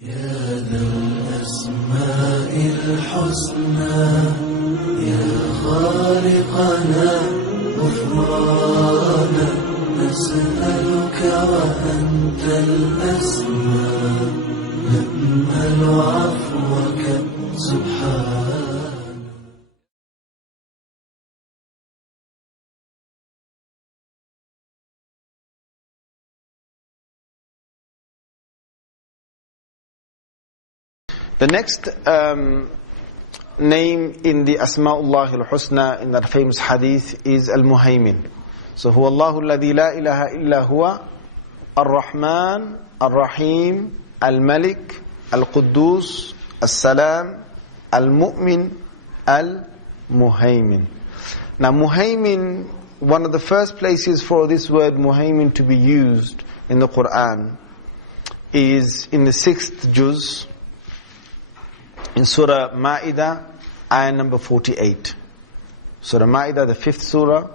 يا ذا الأسماء الحسنى يا خالقنا غفرانا نسألك وأنت الأسمى نأمل عفوك سبحانك. The next name in the Asma'ullah al-Husna in that famous hadith is Al-Muhaymin. So, Huwa Allahu alladhi la ilaha illa huwa Ar-Rahman, Ar-Rahim, Al-Malik, Al-Quddus, Al-Salam, Al-Mu'min, Al-Muhaymin. Now, Muhaymin, one of the first places for this word Muhaymin to be used in the Quran is in the 6th juz, in Surah Ma'idah, ayah number 48. Surah Ma'idah, the 5th surah,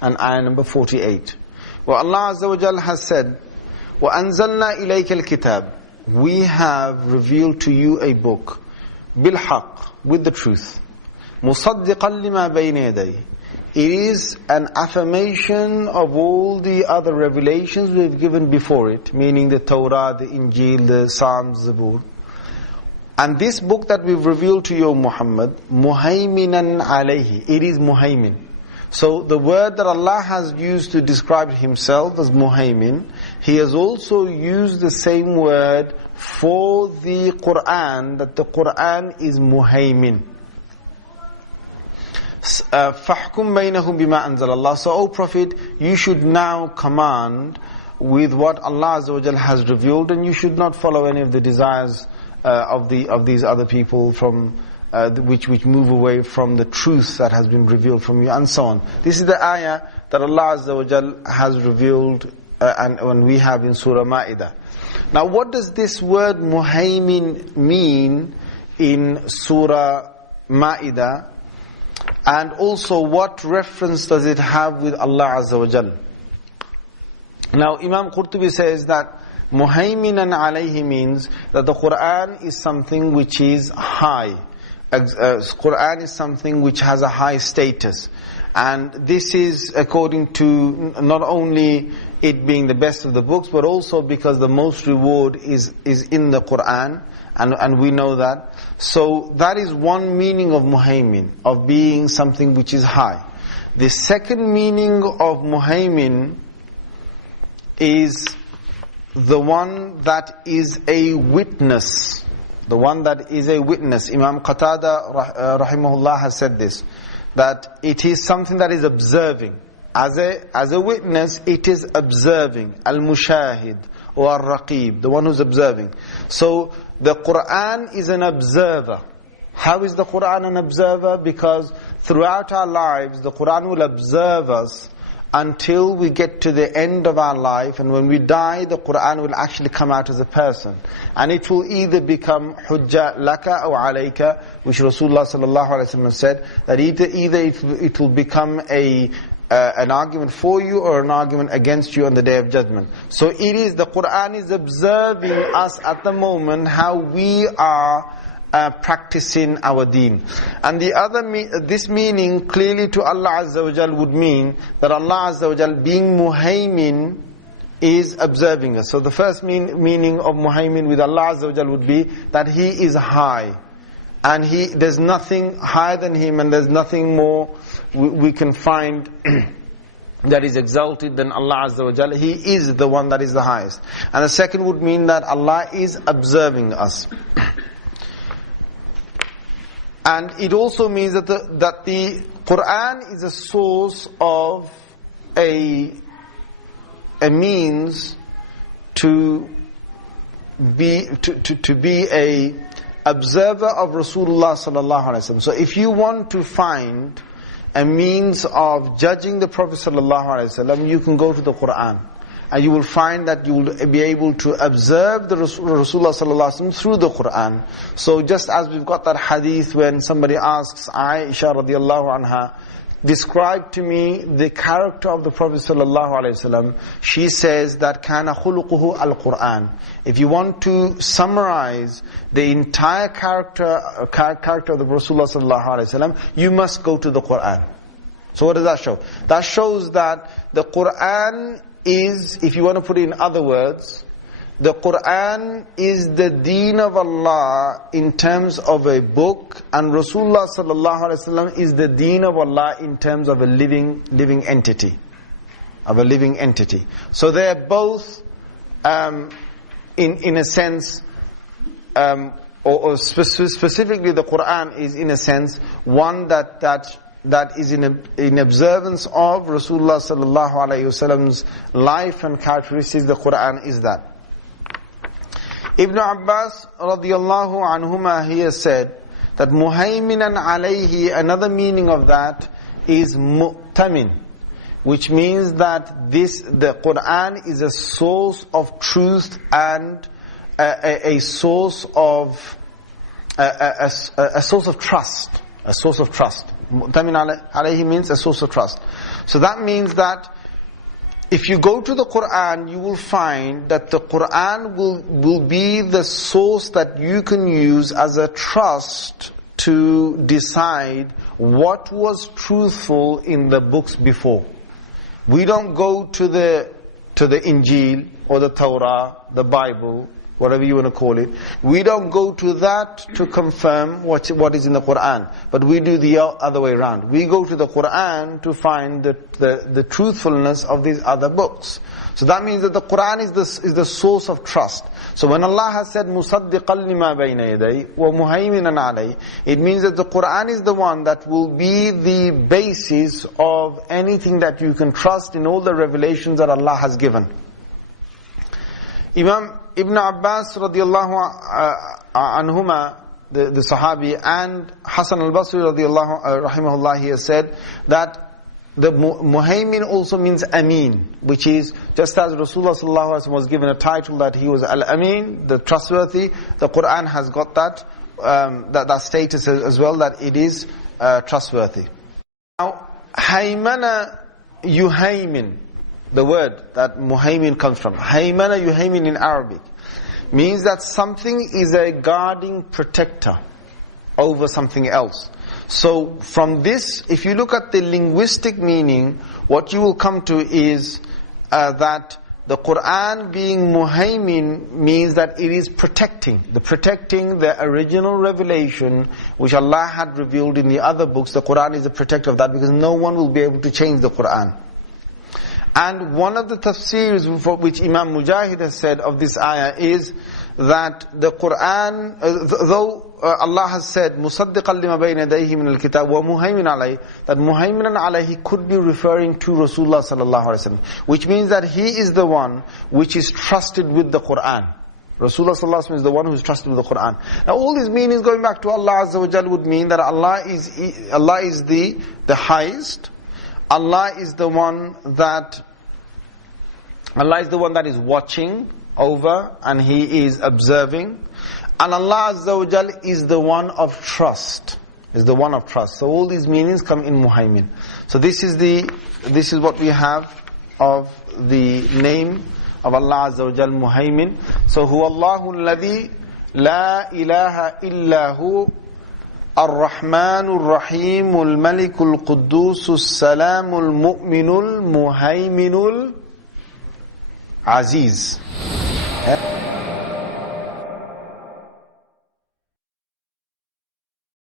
and ayah number 48. Where Allah Azza wa Jal has said, وَأَنزَلْنَا إِلَيْكَ الْكِتَابِ, we have revealed to you a book, بِالْحَقِّ, with the truth. مُصَدِّقًا لِمَا بَيْنَ يَدَيْهِ, it is an affirmation of all the other revelations we've given before it, meaning the Torah, the Injil, the Psalms, the Zabur. And this book that we've revealed to you, Muhammad, Muhayminan alayhi, it is Muhaymin. So the word that Allah has used to describe Himself as Muhaymin, He has also used the same word for the Quran, that the Quran is Muhaymin. فَحْكُمْ بَيْنَهُمْ بِمَا أَنزَلَ اللَّهُ. So, O Prophet, you should now command with what Allah Azza wa Jal has revealed, and you should not follow any of the desires of these other people from which move away from the truth that has been revealed from you, and so on. This is the ayah that Allah Azza wa Jal has revealed and we have in Surah Ma'idah. Now, what does this word Muhaymin mean in Surah Ma'idah, and also what reference does it have with Allah Azza wa Jal? Now, Imam Qurtubi says that Muhayminan alayhi means that the Quran is something which is high. Quran is something which has a high status. And this is according to not only it being the best of the books, but also because the most reward is in the Quran, and we know that. So that is one meaning of Muhaymin, of being something which is high. The second meaning of Muhaymin is the one that is a witness. The one that is a witness. Imam Qatada rahimahullah has said this, that it is something that is observing. As a witness, it is observing. Al-Mushahid or Al-Raqib, the one who's observing. So the Quran is an observer. How is the Quran an observer? Because throughout our lives, the Quran will observe us until we get to the end of our life, and when we die, the Quran will actually come out as a person. And it will either become hujja laka or alayka, which Rasulullah sallallahu alaihi wasallam said, that either it will become an argument for you or an argument against you on the Day of Judgment. So it is, the Quran is observing us at the moment how we are practicing our deen. And the other this meaning clearly to Allah Azza wa Jal would mean that Allah Azza wa Jal being Muhaymin is observing us. So the first meaning of Muhaymin with Allah Azza wa Jal would be that He is high, and there's nothing higher than Him, and there's nothing more we can find that is exalted than Allah Azza wa Jal. He is the one that is the highest. And the second would mean that Allah is observing us. And it also means that the Quran is a source of a means to be a observer of Rasulullah sallallahu alaihi wasallam. So if you want to find a means of judging the Prophet sallallahu alaihi wasallam, you can go to the Quran. And you will find that you will be able to observe the Rasulullah sallallahu alaihi wasallam through the Quran. So just as we've got that hadith when somebody asks Aisha radiallahu anha, described to me the character of the Prophet ﷺ, she says that كَانَ خُلُقُهُ الْقُرْآنِ. If you want to summarize the entire character of the Rasulullah ﷺ, you must go to the Qur'an. So what does that show? That shows that the Qur'an is, if you want to put it in other words, the Qur'an is the deen of Allah in terms of a book, and Rasulullah ﷺ is the deen of Allah in terms of a living entity. Of a living entity. So they're both, in a sense, or specifically the Qur'an is in a sense one that is in observance of Rasulullah sallallahu alaihi wasallam's life and characteristics. The Qur'an is that. Ibn Abbas radiyallahu anhuma here said that Muhayminan alayhi, another meaning of that is mu'tamin, which means that the Qur'an is a source of truth and a source of trust. A source of trust. Mu'tamin alayhi means a source of trust. So that means that if you go to the Qur'an, you will find that the Qur'an will be the source that you can use as a trust to decide what was truthful in the books before. We don't go to the Injil or the Torah, the Bible, whatever you want to call it. We don't go to that to confirm what is in the Qur'an, but we do the other way around. We go to the Qur'an to find the truthfulness of these other books. So that means that the Qur'an is the source of trust. So when Allah has said مُصَدِّقًا لِمَا بَيْنَ يَدَيْهِ وَمُهَيْمِنًا عَلَيْهِ, it means that the Qur'an is the one that will be the basis of anything that you can trust in all the revelations that Allah has given. Imam Ibn Abbas radiyallahu anhuma, the Sahabi, and Hasan al-Basri radiyallahu rahimahullah, he has said that the Muhaymin also means Amin, which is just as Rasulullah sallallahu alaihi wasallam was given a title that he was Al-Amin, the trustworthy. The Qur'an has got that status as well, that it is trustworthy. Now, Haymana Yuhaymin, the word that Muhaymin comes from, Haymana Yuhaymin in Arabic, means that something is a guarding protector over something else. So from this, if you look at the linguistic meaning, what you will come to is that the Qur'an being Muhaymin means that it is protecting the original revelation which Allah had revealed in the other books. The Qur'an is a protector of that, because no one will be able to change the Qur'an. And one of the tafsirs for which Imam Mujahid has said of this ayah is that the Qur'an, though Allah has said مُصَدِّقًا لِمَا بَيْنَ يَدَيْهِ مِنَ الْكِتَابِ وَمُهَيْمِنًا عَلَيْهِ, that Muhayminan alayhi could be referring to Rasulullah sallallahu alaihi wasallam, which means that he is the one which is trusted with the Qur'an. Rasulullah sallallahu alaihi wasallam is the one who is trusted with the Qur'an. Now all these meanings going back to Allah Azza wa Jal would mean that Allah is the highest. Allah is the one that is watching over, and He is observing. And Allah Azza wa Jal is the one of trust. So all these meanings come in Muhaymin. So this is what we have of the name of Allah Azza wa Jal, Muhaymin. So huwa Allahu alladhi la ilaha illa hu ar-Rahmanu ar-Rahim al-Maliku al-Quddus al-Salamu al-Mu'minu al-Muhayminu al-Aziz.